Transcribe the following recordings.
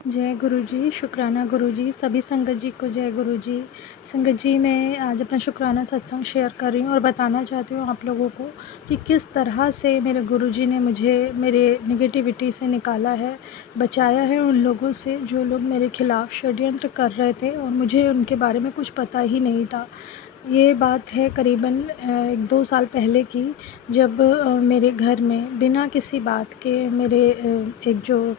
जय गुरुजी, शुक्राना गुरुजी, सभी संगत जी को जय गुरुजी। संगत जी, मैं आज अपना शुक्राना सत्संग शेयर कर रही हूँ और बताना चाहती हूँ आप लोगों को कि किस तरह से मेरे गुरुजी ने मुझे मेरे नेगेटिविटी से निकाला है, बचाया है उन लोगों से जो लोग मेरे खिलाफ़ षड्यंत्र कर रहे थे और मुझे उनके बारे में कुछ पता ही नहीं था। ये बात है करीबन 1-2 साल पहले की, जब मेरे घर में बिना किसी बात के मेरे एक जो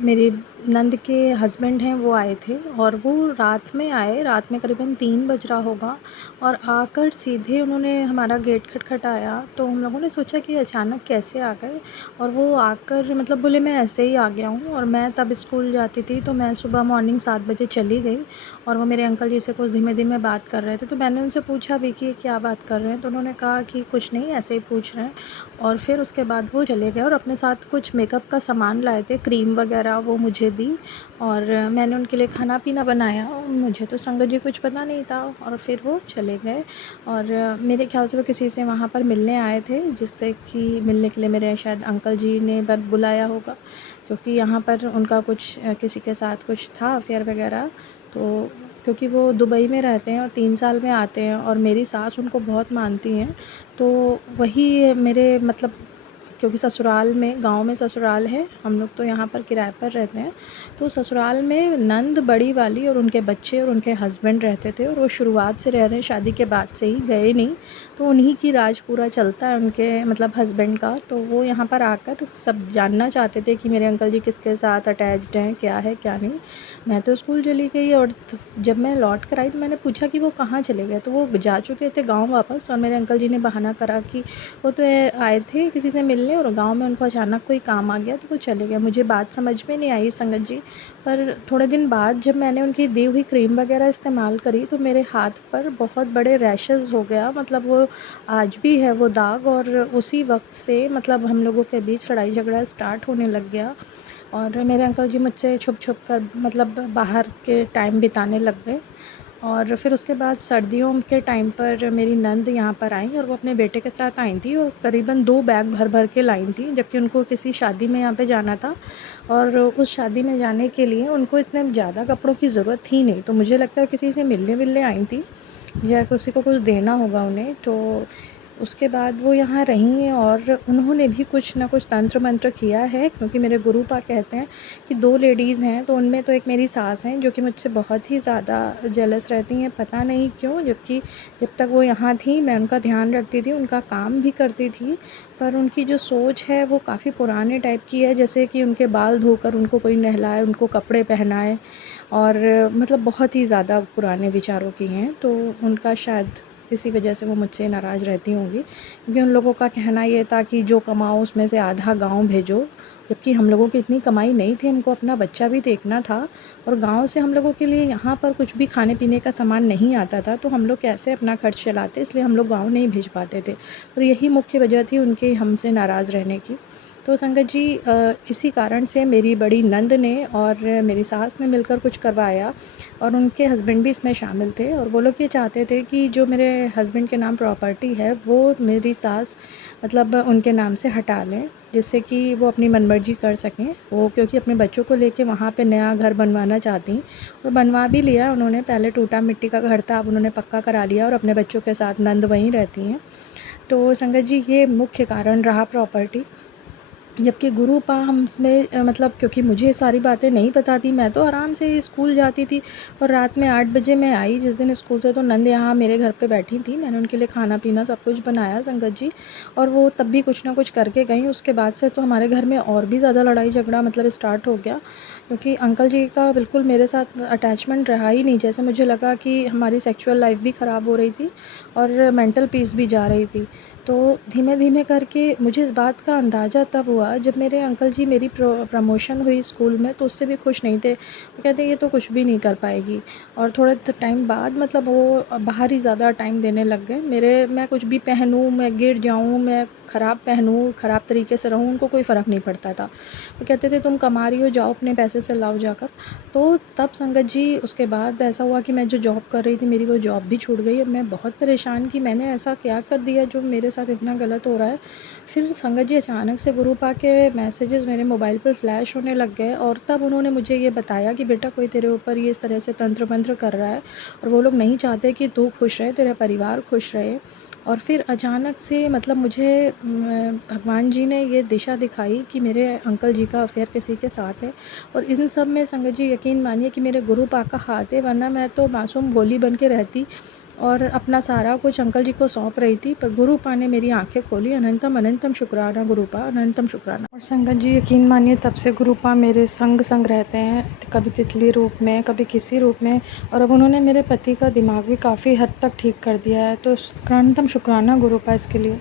मेरे नंद के हस्बैंड हैं वो आए थे और वो रात में आए, रात में करीबन 3 बज रहा होगा और आकर सीधे उन्होंने हमारा गेट खटखटाया। तो हम लोगों ने सोचा कि अचानक कैसे आ गए, और वो आकर मतलब बोले मैं ऐसे ही आ गया हूँ। और मैं तब स्कूल जाती थी, तो मैं सुबह मॉर्निंग 7 बजे चली गई और वो मेरे अंकल जी से कुछ धीमे-धीमे बात कर रहे थे। तो मैंने उनसे पूछा भी कि क्या बात कर रहे हैं? तो उन्होंने कहा कि कुछ नहीं, ऐसे ही पूछ रहे हैं। और फिर उसके बाद वो चले गए और अपने साथ कुछ मेकअप का सामान लाए थे, क्रीम वगैरह, वो मुझे दी और मैंने उनके लिए खाना-पीना बनाया। और मुझे तो संगत जी कुछ पता नहीं था और फिर वो चले गए। और मेरे ख़्याल से वो किसी से वहाँ पर मिलने आए थे, जिससे कि मिलने के लिए मेरे शायद अंकल जी ने बुलाया होगा, क्योंकि यहाँ पर उनका कुछ किसी के साथ कुछ था अफ़ेयर वगैरह। तो क्योंकि वो दुबई में रहते हैं और 3 साल में आते हैं और मेरी सास उनको बहुत मानती हैं, तो वही मेरे मतलब, क्योंकि ससुराल में, गाँव में ससुराल है, हम लोग तो यहाँ पर किराए पर रहते हैं। तो ससुराल में नंद बड़ी वाली और उनके बच्चे और उनके हस्बैंड रहते थे और वो शुरुआत से रह रहे हैं, शादी के बाद से ही गए नहीं। तो उन्हीं की राज पूरा चलता है, उनके मतलब हस्बैंड का। तो वो यहाँ पर आकर सब जानना चाहते थे कि मेरे अंकल जी किसके साथ अटैच्ड हैं, क्या है क्या नहीं। मैं तो स्कूल चली गई और जब मैं लौट कर आई तो मैंने पूछा कि वो कहाँ चले गए, तो वो जा चुके थे गाँव वापस। और मेरे अंकल जी ने बहाना करा कि वो तो आए थे किसी से मिलने और गाँव में उनको अचानक कोई काम आ गया तो वो चले गए। मुझे बात समझ में नहीं आई संगत जी, पर थोड़े दिन बाद जब मैंने उनकी दी हुई क्रीम वगैरह इस्तेमाल करी तो मेरे हाथ पर बहुत बड़े रैशेज़ हो गया, मतलब वो आज भी है वो दाग। और उसी वक़्त से मतलब हम लोगों के बीच लड़ाई झगड़ा स्टार्ट होने लग गया और मेरे अंकल जी मुझसे छुप-छुप कर मतलब बाहर के टाइम बिताने लग गए। और फिर उसके बाद सर्दियों के टाइम पर मेरी नंद यहाँ पर आईं और वो अपने बेटे के साथ आई थी और करीबन 2 बैग भर-भर के लाई थी, जबकि उनको किसी शादी में यहाँ पे जाना था और उस शादी में जाने के लिए उनको इतने ज़्यादा कपड़ों की ज़रूरत थी नहीं। तो मुझे लगता है किसी से मिलने-विलने आई थी या किसी को कुछ देना होगा उन्हें। तो उसके बाद वो यहाँ रहीं हैं और उन्होंने भी कुछ ना कुछ तंत्र मंत्र किया है, क्योंकि मेरे गुरुपा कहते हैं कि 2 लेडीज़ हैं, तो उनमें तो एक मेरी सास हैं जो कि मुझसे बहुत ही ज़्यादा जेलस रहती हैं, पता नहीं क्यों। जबकि जब तक वो यहाँ थी मैं उनका ध्यान रखती थी, उनका काम भी करती थी, पर उनकी जो सोच है वो काफ़ी पुराने टाइप की है, जैसे कि उनके बाल धोकर उनको कोई नहलाए, उनको कपड़े पहनाए, और मतलब बहुत ही ज़्यादा पुराने विचारों की हैं। तो उनका शायद इसी वजह से वो मुझसे नाराज़ रहती होंगी, क्योंकि उन लोगों का कहना ये था कि जो कमाओ उसमें से आधा गाँव भेजो, जबकि हम लोगों की इतनी कमाई नहीं थी, हमको अपना बच्चा भी देखना था और गाँव से हम लोगों के लिए यहाँ पर कुछ भी खाने-पीने का सामान नहीं आता था, तो हम लोग कैसे अपना खर्च चलाते, इसलिए हम लोग गाँव नहीं भेज पाते थे। और यही मुख्य वजह थी उनके हमसे नाराज़ रहने की। तो संगत जी, इसी कारण से मेरी बड़ी नंद ने और मेरी सास ने मिलकर कुछ करवाया और उनके हस्बैंड भी इसमें शामिल थे, और वो लोग ये चाहते थे कि जो मेरे हस्बैंड के नाम प्रॉपर्टी है वो मेरी सास मतलब उनके नाम से हटा लें, जिससे कि वो अपनी मनमर्जी कर सकें। वो क्योंकि अपने बच्चों को लेके वहाँ पे नया घर बनवाना चाहती, और बनवा भी लिया उन्होंने। पहले टूटा मिट्टी का घर था, अब उन्होंने पक्का करा लिया और अपने बच्चों के साथ नंद वहीं रहती हैं। तो संगत जी, ये मुख्य कारण रहा प्रॉपर्टी। जबकि गुरुपा हमसमें मतलब, क्योंकि मुझे ये सारी बातें नहीं पता थी, मैं तो आराम से स्कूल जाती थी और रात में 8 बजे मैं आई जिस दिन स्कूल से, तो नंद यहाँ मेरे घर पे बैठी थी। मैंने उनके लिए खाना-पीना सब कुछ बनाया संगत जी, और वो तब भी कुछ ना कुछ करके गईं। उसके बाद से तो हमारे घर में और भी ज़्यादा लड़ाई झगड़ा मतलब स्टार्ट हो गया, क्योंकि अंकल जी का बिल्कुल मेरे साथ अटैचमेंट रहा ही नहीं। जैसे मुझे लगा कि हमारी सेक्सुअल लाइफ़ भी ख़राब हो रही थी और मेंटल पीस भी जा रही थी। तो धीमे-धीमे करके मुझे इस बात का अंदाज़ा तब हुआ जब मेरे अंकल जी, मेरी प्रमोशन हुई स्कूल में, तो उससे भी खुश नहीं थे। वो कहते ये तो कुछ भी नहीं कर पाएगी, और थोड़े टाइम बाद मतलब वो बाहर ही ज़्यादा टाइम देने लग गए। मैं कुछ भी पहनूँ, मैं गिर जाऊँ, मैं ख़राब पहनूँ, ख़राब तरीके से रहूँ, उनको कोई फ़र्क नहीं पड़ता था। वो कहते थे तुम कमा रही हो, जाओ अपने पैसे से लाओ जाकर। तो तब संगत जी उसके बाद ऐसा हुआ कि मैं जो जॉब कर रही थी, मेरी वो जॉब भी छूट गई। अब मैं बहुत परेशान कि मैंने ऐसा क्या कर दिया जो मेरे साथ इतना गलत हो रहा है। फिर संगत जी अचानक से गुरु पा के मैसेजेस मेरे मोबाइल पर फ्लैश होने लग गए और तब उन्होंने मुझे ये बताया कि बेटा कोई तेरे ऊपर ये इस तरह से तंत्र मंत्र कर रहा है और वो लोग नहीं चाहते कि तू खुश रहे, तेरा परिवार खुश रहे। और फिर अचानक से मतलब मुझे भगवान जी ने ये दिशा दिखाई कि मेरे अंकल जी का अफ़ेयर किसी के साथ है। और इन सब में संगत जी यकीन मानिए कि मेरे गुरु पा का हाथ है, वरना मैं तो मासूम भोली बन के रहती और अपना सारा कुछ अंकल जी को सौंप रही थी। पर गुरु पा ने मेरी आँखें खोली। अनंतम अनंतम शुक्राना गुरु पा, अनंतम शुक्राना। और संगत जी यकीन मानिए तब से गुरु पा मेरे संग रहते हैं, कभी तितली रूप में, कभी किसी रूप में। और अब उन्होंने मेरे पति का दिमाग भी काफ़ी हद तक ठीक कर दिया है। तो अनंतम शुक्राना गुरु पा इसके लिए।